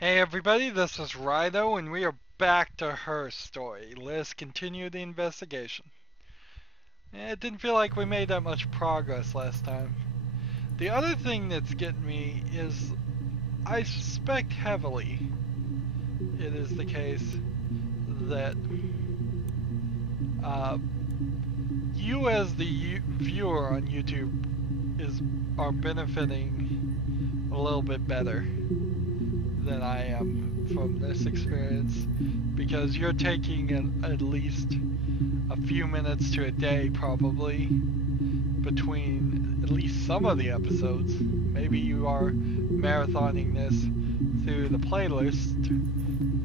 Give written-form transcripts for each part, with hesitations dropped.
Hey everybody, this is Rydo, and we are back to her story. Let's continue the investigation. It didn't feel like we made that much progress last time. The other thing that's getting me is I suspect heavily it is the case that you as the viewer on YouTube are benefiting a little bit better than I am from this experience, because you're taking at least a few minutes to a day probably between at least some of the episodes. Maybe you are marathoning this through the playlist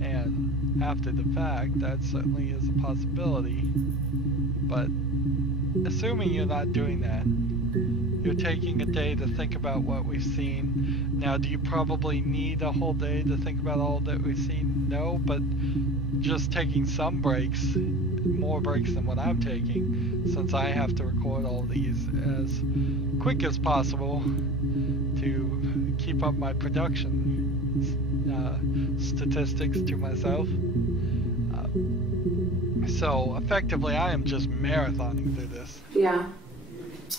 and after the fact. That certainly is a possibility, but assuming you're not doing that, you're taking a day to think about what we've seen. Now, do you probably need a whole day to think about all that we've seen? No, but just taking some breaks, more breaks than what I'm taking, since I have to record all these as quick as possible to keep up my production statistics to myself. So effectively, I am just marathoning through this. Yeah.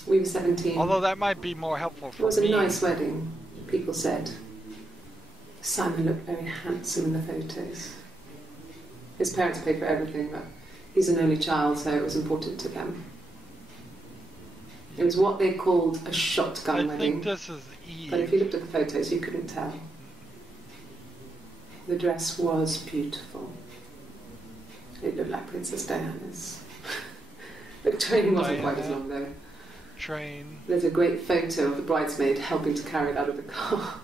We were 17. Although that might be more helpful for me. It was a nice wedding, people said. Simon looked very handsome in the photos. His parents paid for everything, but he's an only child, so it was important to them. It was what they called a shotgun wedding. I think this is Eve. But if you looked at the photos, you couldn't tell. The dress was beautiful. It looked like Princess Diana's. The train wasn't quite as long, though. Train. There's a great photo of the bridesmaid helping to carry it out of the car.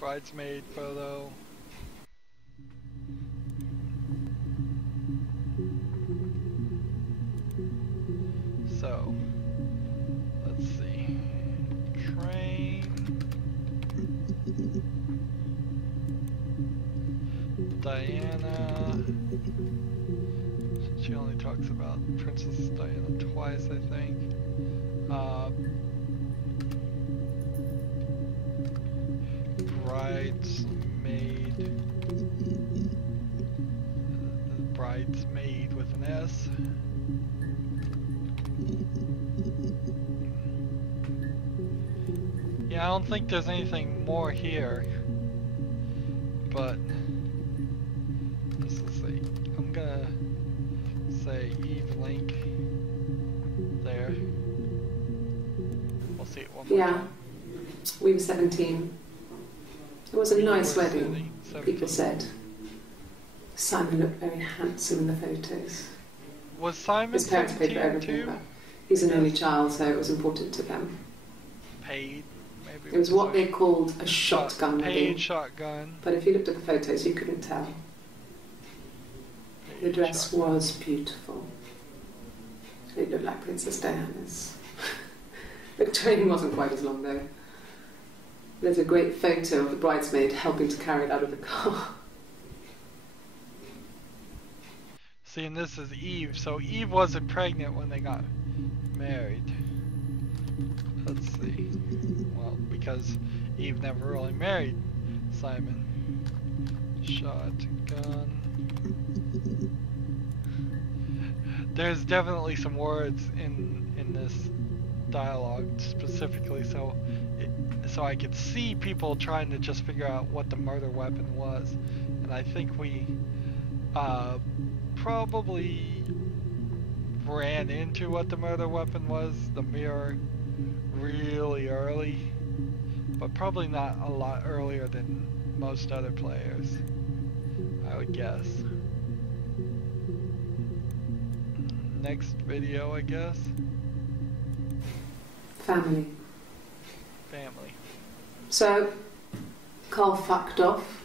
Bridesmaid photo. So, let's see. Train. Diana. She only talks about Princess Diana twice, I think. Bridesmaid with an S. Yeah, I don't think there's anything more here, but let's see. I'm gonna say Eve link there. We'll see it one more time. We were 17. It was a nice wedding, people said. Simon looked very handsome in the photos. Was Simon His parents paid for everything, but he's an only child, so it was important to them. Paid, maybe. It was what they called a shotgun wedding. Paid shotgun. But if you looked at the photos, you couldn't tell. The dress was beautiful. It looked like Princess Diana's. The train wasn't quite as long, though. There's a great photo of the bridesmaid helping to carry it out of the car. See, and this is Eve. So Eve wasn't pregnant when they got married. Let's see. Well, because Eve never really married Simon. Shotgun. There's definitely some words in this dialogue specifically, so I could see people trying to just figure out what the murder weapon was, and I think we probably ran into what the murder weapon was, the mirror, really early, but probably not a lot earlier than most other players, I would guess. Next video, I guess. Family. Family. So, Carl fucked off,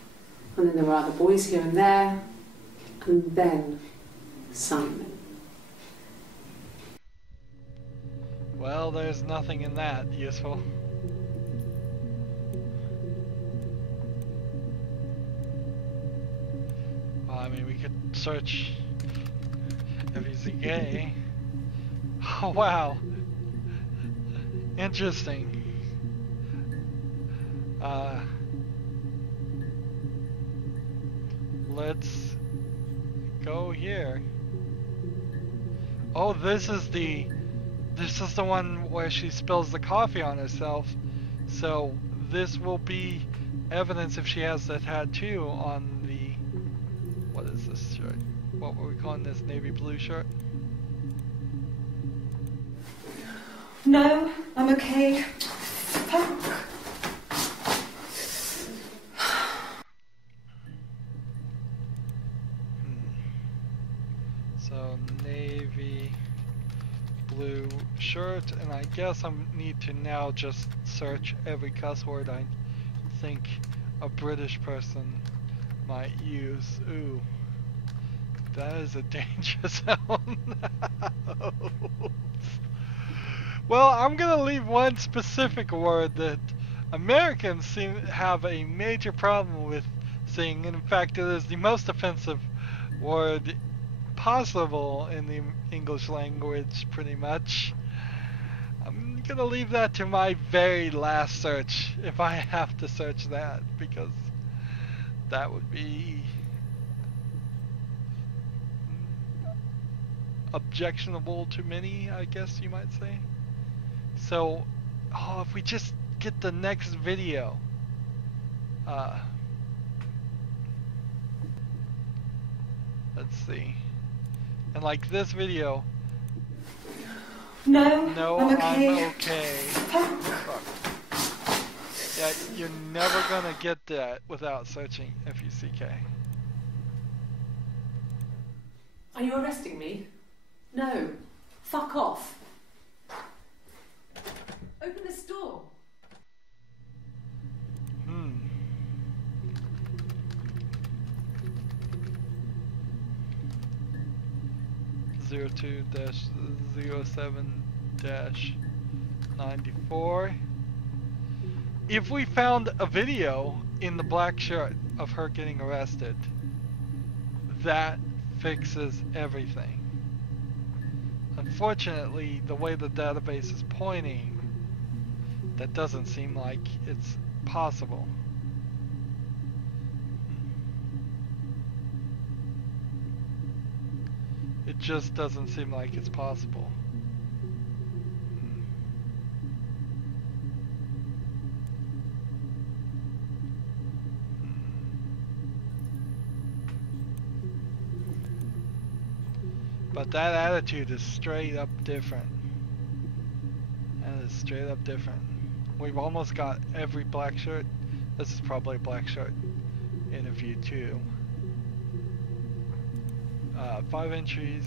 and then there were other boys here and there, and then Simon. Well, there's nothing in that useful. Well, I mean, we could search if he's gay. Oh, wow. Interesting. let's go here. Oh, this is the one where she spills the coffee on herself. So this will be evidence if she has the tattoo on the, what is this shirt? What were we calling this, navy blue shirt? No, I'm okay. Fuck. So navy blue shirt, and I guess I need to now just search every cuss word I think a British person might use. Ooh, that is a danger zone. Well, I'm gonna leave one specific word that Americans seem to have a major problem with saying, and in fact it is the most offensive word possible in the English language, pretty much. I'm gonna leave that to my very last search, if I have to search that, because that would be objectionable to many, I guess you might say. So, oh, if we just get the next video. Let's see. And like this video. No, I'm okay. Fuck. Yeah, you're never gonna get that without searching FUCK. Are you arresting me? No. Fuck off. Open this door. 02-07-94. If we found a video in the black shirt of her getting arrested, that fixes everything. Unfortunately, the way the database is pointing, that doesn't seem like it's possible. It just doesn't seem like it's possible. But that attitude is straight up different. That is straight up different. We've almost got every black shirt. This is probably a black shirt interview too. 5 entries.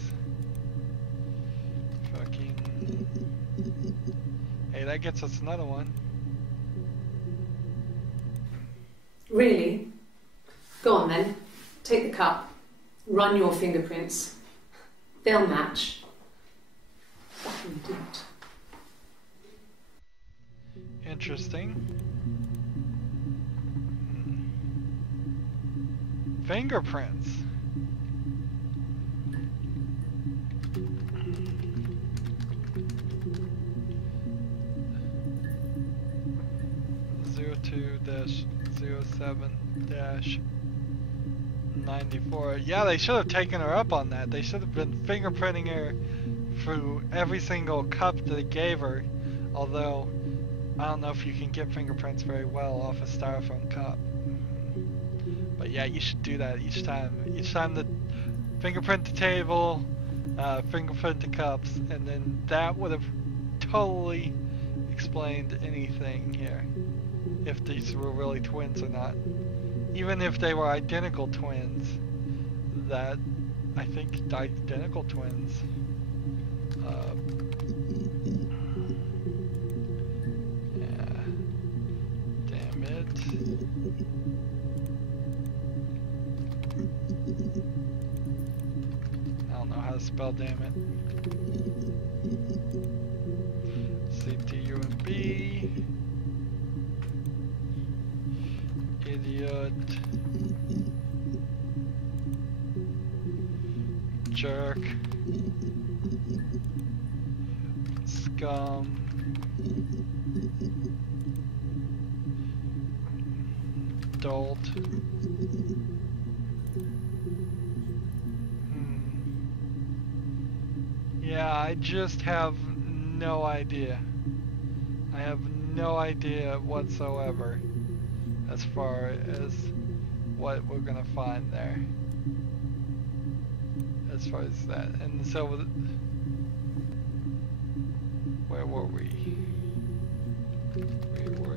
Fucking. Hey, that gets us another one. Really? Go on then. Take the cup. Run your fingerprints. They'll match. Fucking do it. Interesting. Fingerprints. -07-94. Yeah, they should have taken her up on that. They should have been fingerprinting her through every single cup that they gave her. Although, I don't know if you can get fingerprints very well off a styrofoam cup. But yeah, you should do that each time. Each time the fingerprint the table, fingerprint the cups, and then that would have totally explained anything here. If these were really twins or not. Even if they were identical twins, that, I think, identical twins. Yeah. Damn it. I don't know how to spell damn it. C-T-U-M-B. Idiot. Jerk. Scum. Dolt. I just have no idea. I have no idea whatsoever as far as what we're gonna find there. As far as that. And so, where were we? We were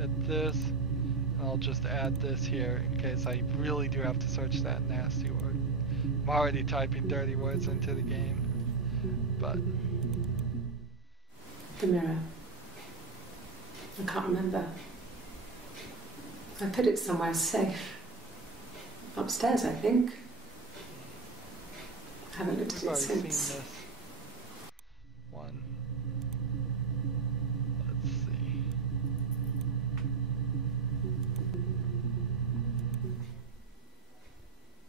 at this. And I'll just add this here in case I really do have to search that nasty word. I'm already typing dirty words into the game. But the mirror. I can't remember. I put it somewhere safe. Upstairs, I think. I haven't looked at it since. Seen this one. Let's see.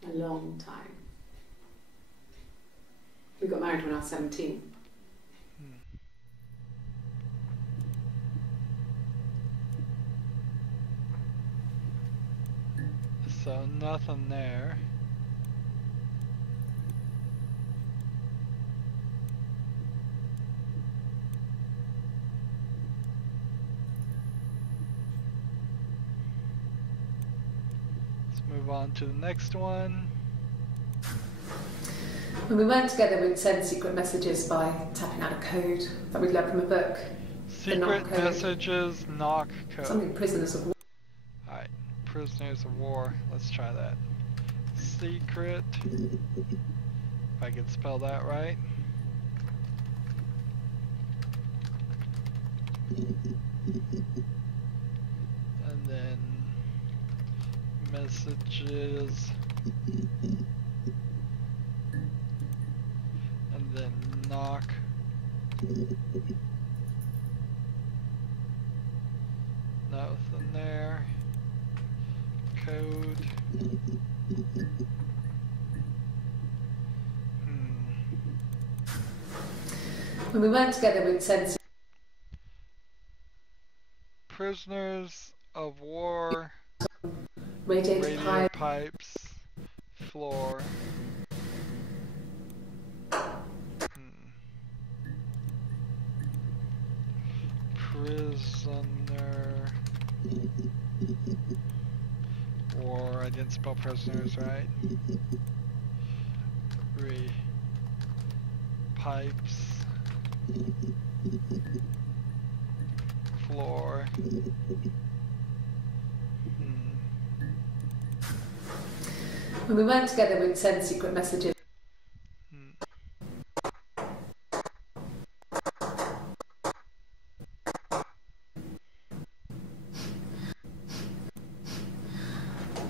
A long time. We got married when I was 17. So nothing there. Let's move on to the next one. When we weren't together, we'd send secret messages by tapping out a code that we'd learned from a book. Secret messages, knock code. Something prisoners of war. Alright, prisoners of war. Let's try that. Secret. If I can spell that right. And then messages. And then knock. Nothing there. Code. When we weren't together, we'd send prisoners of war. radiator pipes. Floor. Prisoner. War. I didn't spell prisoners right. Pipes. Floor. When we weren't together, we'd send secret messages.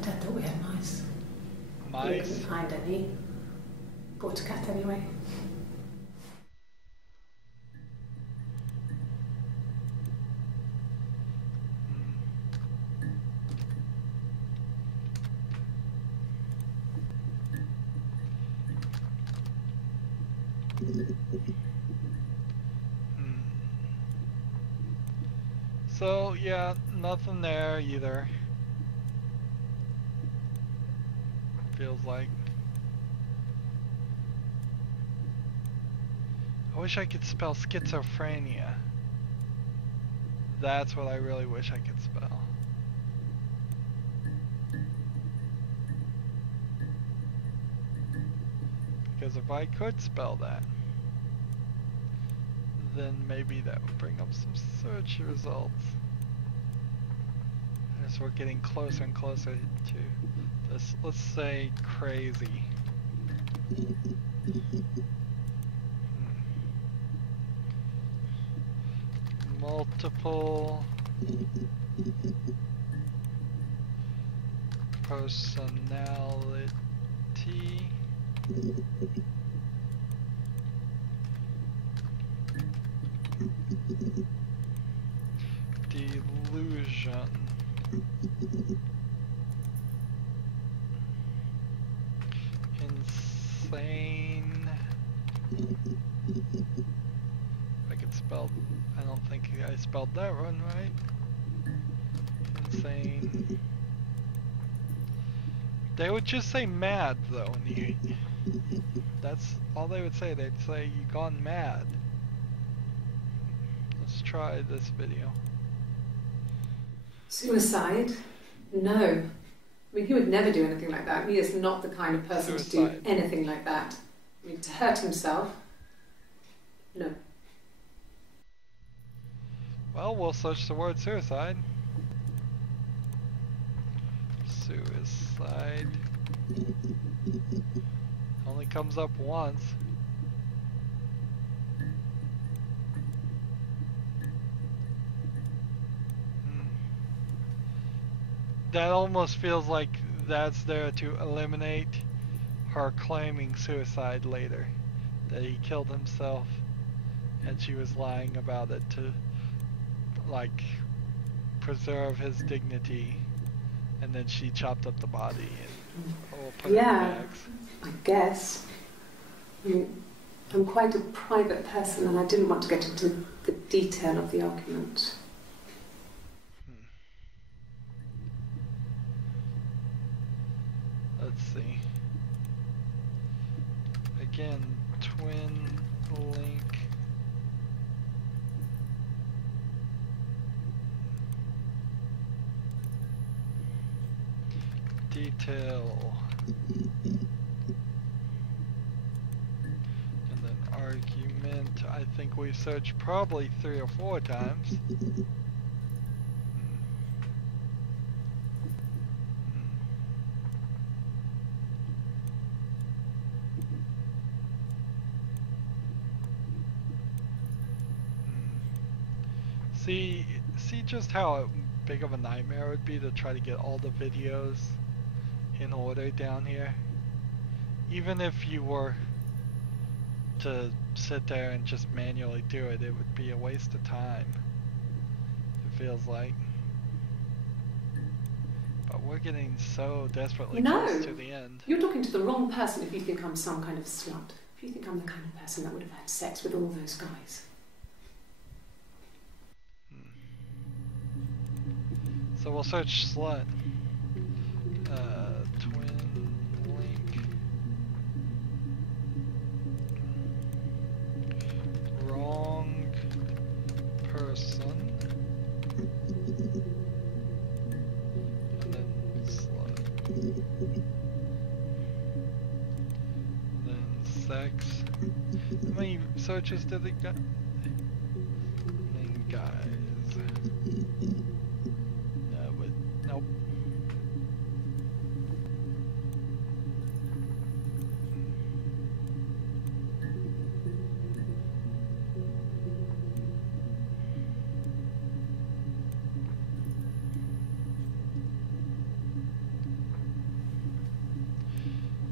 Dad thought we had mice. Mice? We couldn't find any. Bought a cat anyway. So, yeah, nothing there either. Feels like. I wish I could spell schizophrenia. That's what I really wish I could spell. Because if I could spell that, then maybe that would bring up some search results. As we're getting closer and closer to this, let's say crazy. Multiple personality. Delusion. Insane. I could spell. I don't think I spelled that one right. Insane. They would just say mad though. That's all they would say. They'd say, "You gone mad." Let's try this video. Suicide? No. I mean, he would never do anything like that. He is not the kind of person to do anything like that. I mean, to hurt himself? No. Well, we'll search the word suicide. Suicide. Only comes up once. That almost feels like that's there to eliminate her claiming suicide later. That he killed himself and she was lying about it to, like, preserve his dignity. And then she chopped up the body and put it in bags. I guess. I mean, I'm quite a private person and I didn't want to get into the detail of the argument. Let's see. Again, twin link. Detail. And then argument. I think we searched probably 3 or 4 times. See just how big of a nightmare it would be to try to get all the videos in order down here. Even if you were to sit there and just manually do it, it would be a waste of time. It feels like. But we're getting so desperately close to the end. You're talking to the wrong person if you think I'm some kind of slut. If you think I'm the kind of person that would have had sex with all those guys. So we'll search slut. Twin link. Wrong person. And then slut. Then sex. How many searches did it get? Then guys. Nope.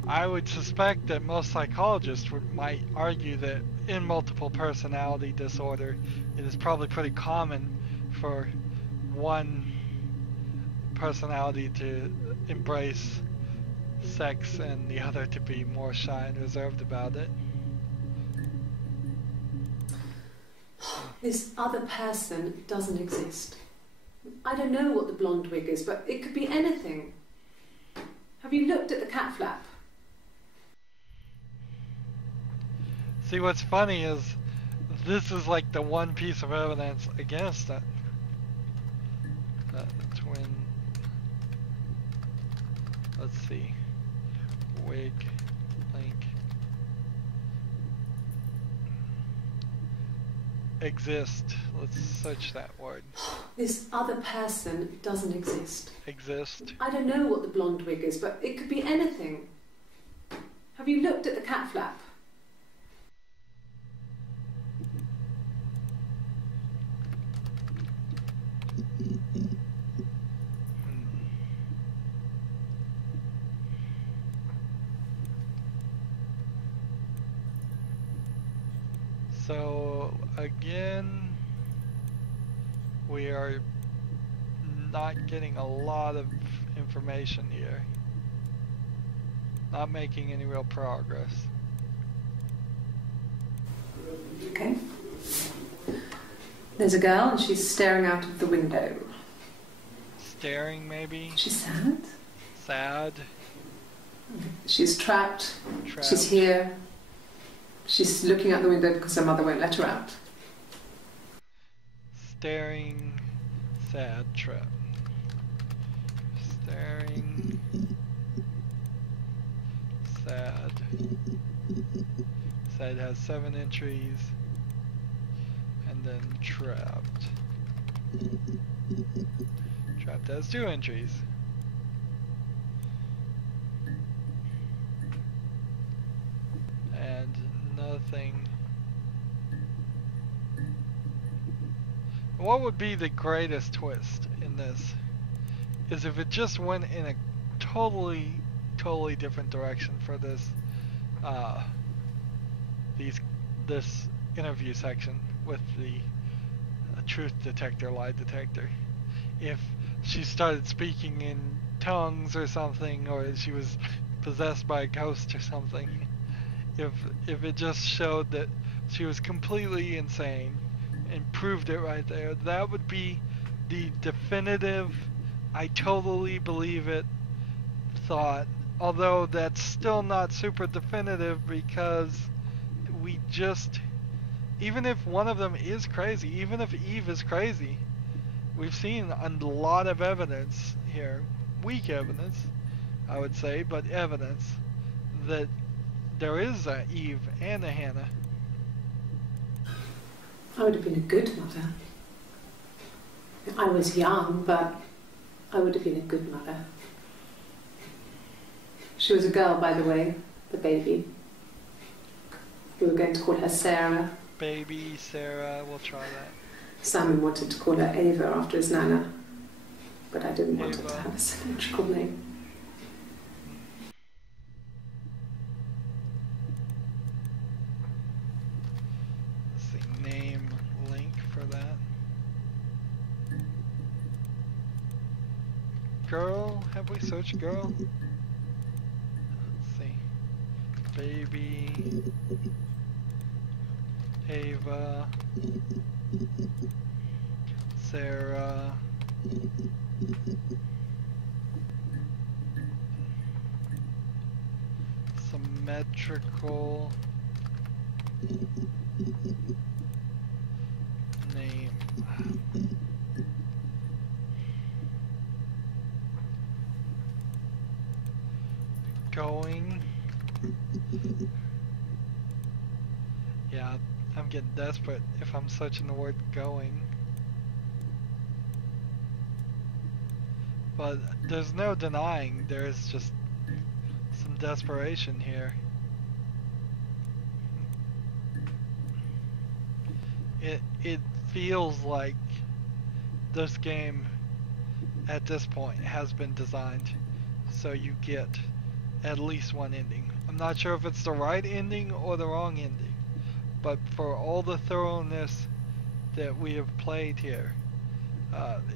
I would suspect that most psychologists might argue that in multiple personality disorder, it is probably pretty common for one personality to embrace sex and the other to be more shy and reserved about it. This other person doesn't exist. I don't know what the blonde wig is, but it could be anything. Have you looked at the cat flap? See, what's funny is this is like the one piece of evidence against it. Twin. Let's see. Wig link. Exist. Let's search that word. This other person doesn't exist. Exist. I don't know what the blonde wig is, but it could be anything. Have you looked at the cat flap? So again, we are not getting a lot of information here. Not making any real progress. Okay. There's a girl and she's staring out of the window. Staring, maybe? She's sad? Sad. She's trapped. Trapped. She's here. She's looking out the window because her mother won't let her out. Staring, sad, trapped. Staring, sad. Sad has 7 entries. And then trapped. Trapped has 2 entries. And nothing. What would be the greatest twist in this is if it just went in a totally different direction for this this interview section with the truth detector, lie detector. If she started speaking in tongues or something, or she was possessed by a ghost or something. If it just showed that she was completely insane and proved it right there, that would be the definitive, I totally believe it thought. Although that's still not super definitive, because we just, even if one of them is crazy, even if Eve is crazy, we've seen a lot of evidence here, weak evidence, I would say, but evidence that there is a Eve and a Hannah. I would have been a good mother. I was young, but I would have been a good mother. She was a girl, by the way, the baby. We were going to call her Sarah. Baby Sarah, we'll try that. Simon wanted to call her Ava after his nana, but I didn't want her Ava. to have a symmetrical name. Let's see, name link for that. Girl, have we searched girl? Let's see. Baby Ava Sarah symmetrical name. Going. Yeah, I'm getting desperate if I'm searching the word going. But there's no denying there's just some desperation here. It feels like this game at this point has been designed so you get at least one ending. I'm not sure if it's the right ending or the wrong ending, but for all the thoroughness that we have played here,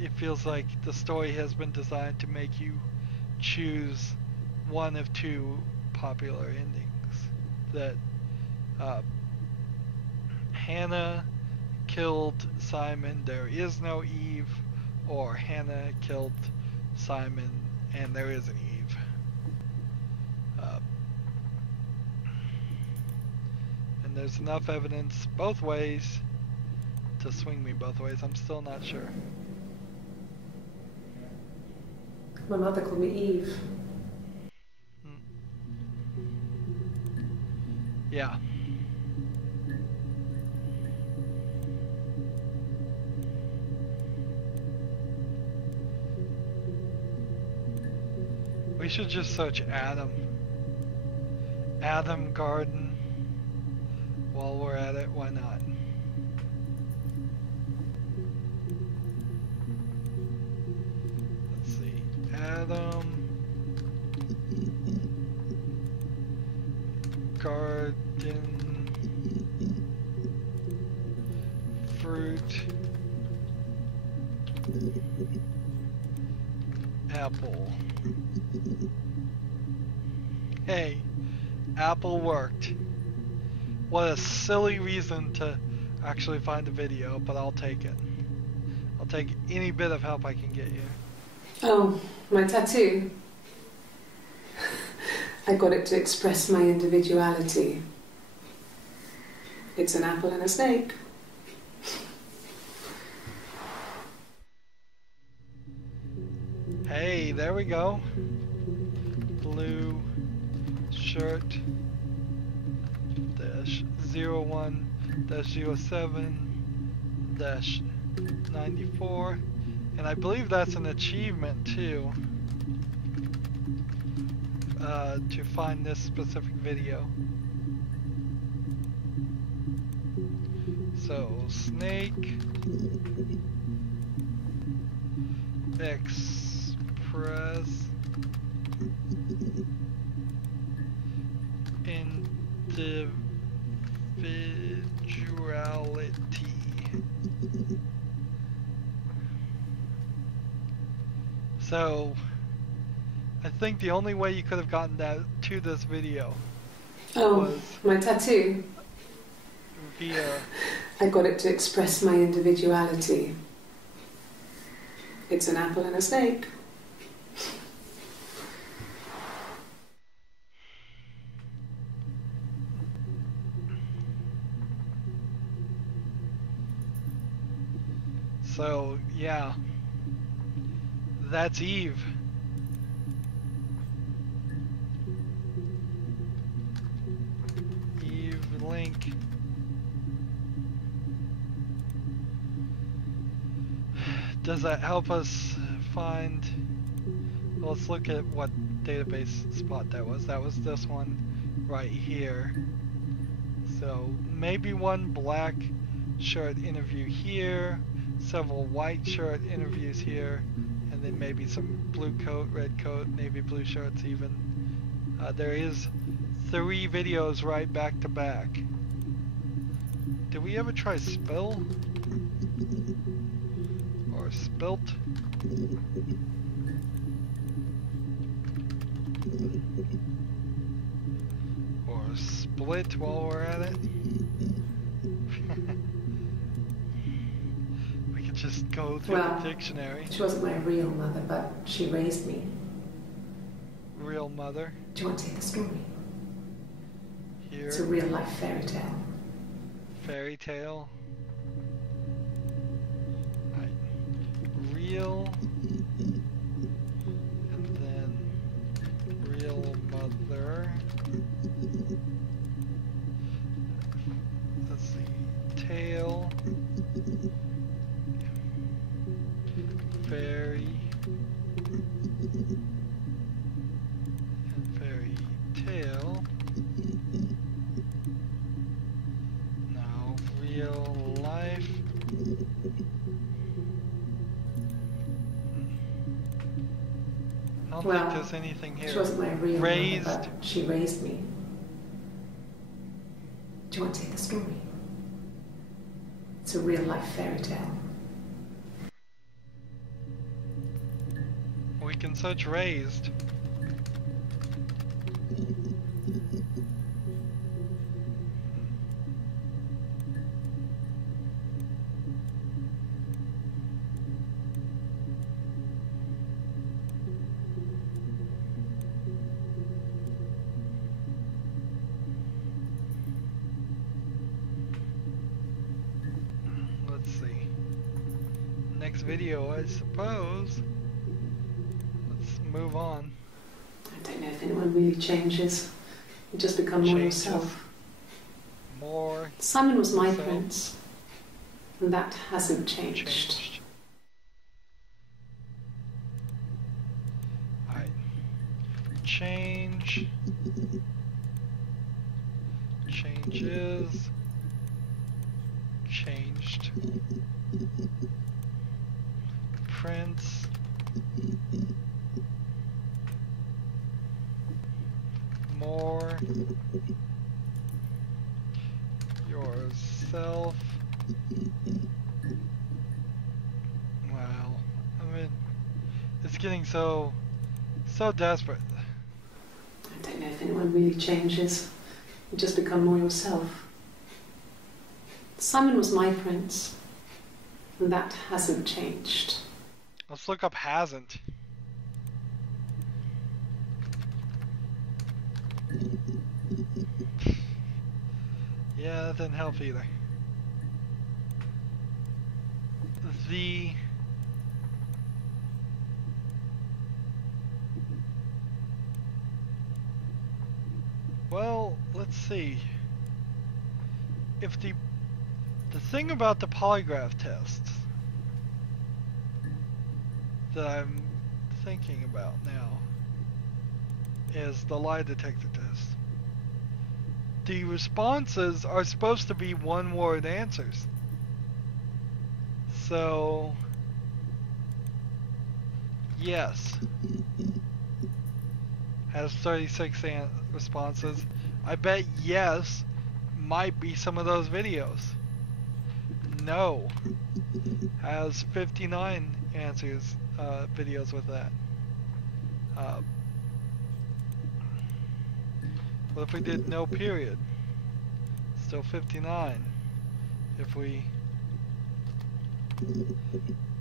it feels like the story has been designed to make you choose one of 2 popular endings. That Hannah killed Simon, there is no Eve, or Hannah killed Simon and there is an Eve. And there's enough evidence both ways to swing me both ways. I'm still not sure. My mother called me Eve. Yeah. We should just search Adam. Adam Garden. While we're at it, why not? Let's see. Adam Garden Fruit Apple. Hey, Apple worked. What a silly reason to actually find a video, but I'll take it. I'll take any bit of help I can get you. Oh, my tattoo. I got it to express my individuality. It's an apple and a snake. Hey, there we go. Blue shirt dash 01 dash 07 dash 94, and I believe that's an achievement too, to find this specific video. So snake express individuality. So I think the only way you could have gotten that to this video was my tattoo. Via I got it to express my individuality. It's an apple and a snake. So yeah, that's Eve. Eve link. Does that help us find? Well, let's look at what database spot that was. That was this one right here. So maybe one black shirt interview here, several white shirt interviews here, and then maybe some blue coat, red coat, navy blue shirts even. There is 3 videos right back to back. Did we ever try spill? Or spilt? Or split while we're at it? We could just go through the dictionary. She wasn't my real mother, but she raised me. Real mother. Do you want to hear the story? Here. It's a real life fairy tale. Fairy tale. Right. Real. And then real mother. Let's see. Tale. Fairy. And fairy tale. Now, real life. I don't think there's anything here. She wasn't my real raised. mother, but she raised me. Do you want to hear the story? It's a real life fairy tale. We can search raised. Let's see. Next video, I suppose. Let's move on. I don't know if anyone really changes. You just become more yourself. More. Simon was my prince, and that hasn't changed. Alright. Change. Changes. Changed. Prince. More. Yourself. Wow. I mean, it's getting so desperate. I don't know if anyone really changes. You just become more yourself. Simon was my prince, and that hasn't changed. Let's look up hasn't. Yeah, that didn't help either. Well, let's see. If the thing about the polygraph tests that I'm thinking about now is the lie detector test. The responses are supposed to be one-word answers. So, yes has 36 responses. I bet yes might be some of those videos. No has 59 answers, videos with that. What if we did no period? Still 59. If we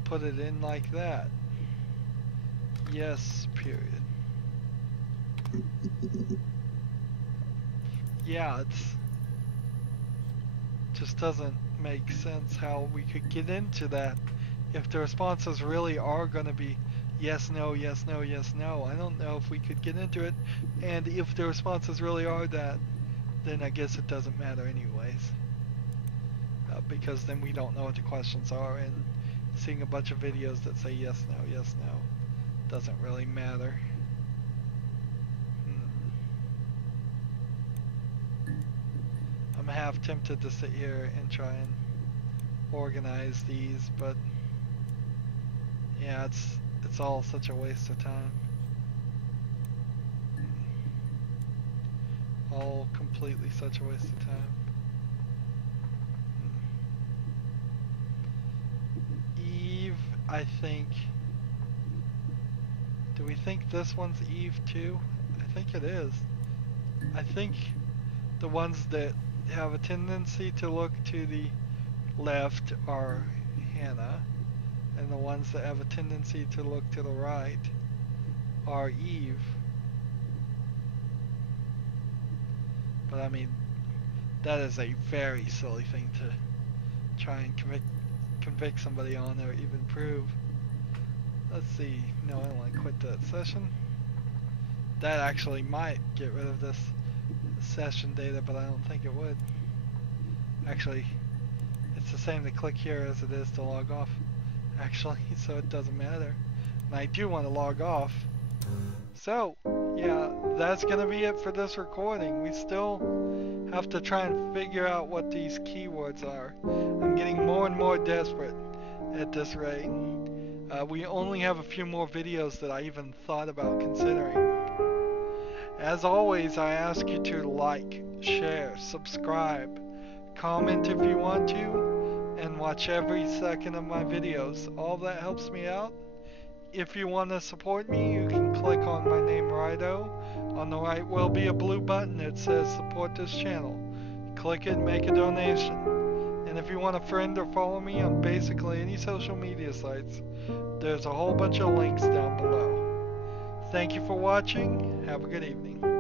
put it in like that. Yes, period. Yeah, it's just doesn't make sense how we could get into that if the responses really are going to be yes, no, yes, no, yes, no. I don't know if we could get into it, and if the responses really are that, then I guess it doesn't matter anyways, because then we don't know what the questions are, and seeing a bunch of videos that say yes, no, doesn't really matter. I'm half tempted to sit here and try and organize these, but yeah, it's all such a waste of time. All completely such a waste of time. Eve, I think. Do we think this one's Eve too? I think it is. I think the ones that have a tendency to look to the left are Hannah, and the ones that have a tendency to look to the right are Eve. But I mean, that is a very silly thing to try and convict somebody on or even prove. Let's see. No, I don't want to quit that session. That actually might get rid of this session data, but I don't think it would. Actually, it's the same to click here as it is to log off, actually, so it doesn't matter. And I do want to log off. So, yeah, that's going to be it for this recording. We still have to try and figure out what these keywords are. I'm getting more and more desperate at this rate. We only have a few more videos that I even thought about considering. As always, I ask you to like, share, subscribe, comment if you want to, and watch every second of my videos. All that helps me out. If you want to support me, you can click on my name, Rydo. On the right will be a blue button that says support this channel. Click it and make a donation. And if you want to friend or follow me on basically any social media sites, there's a whole bunch of links down below. Thank you for watching. Have a good evening.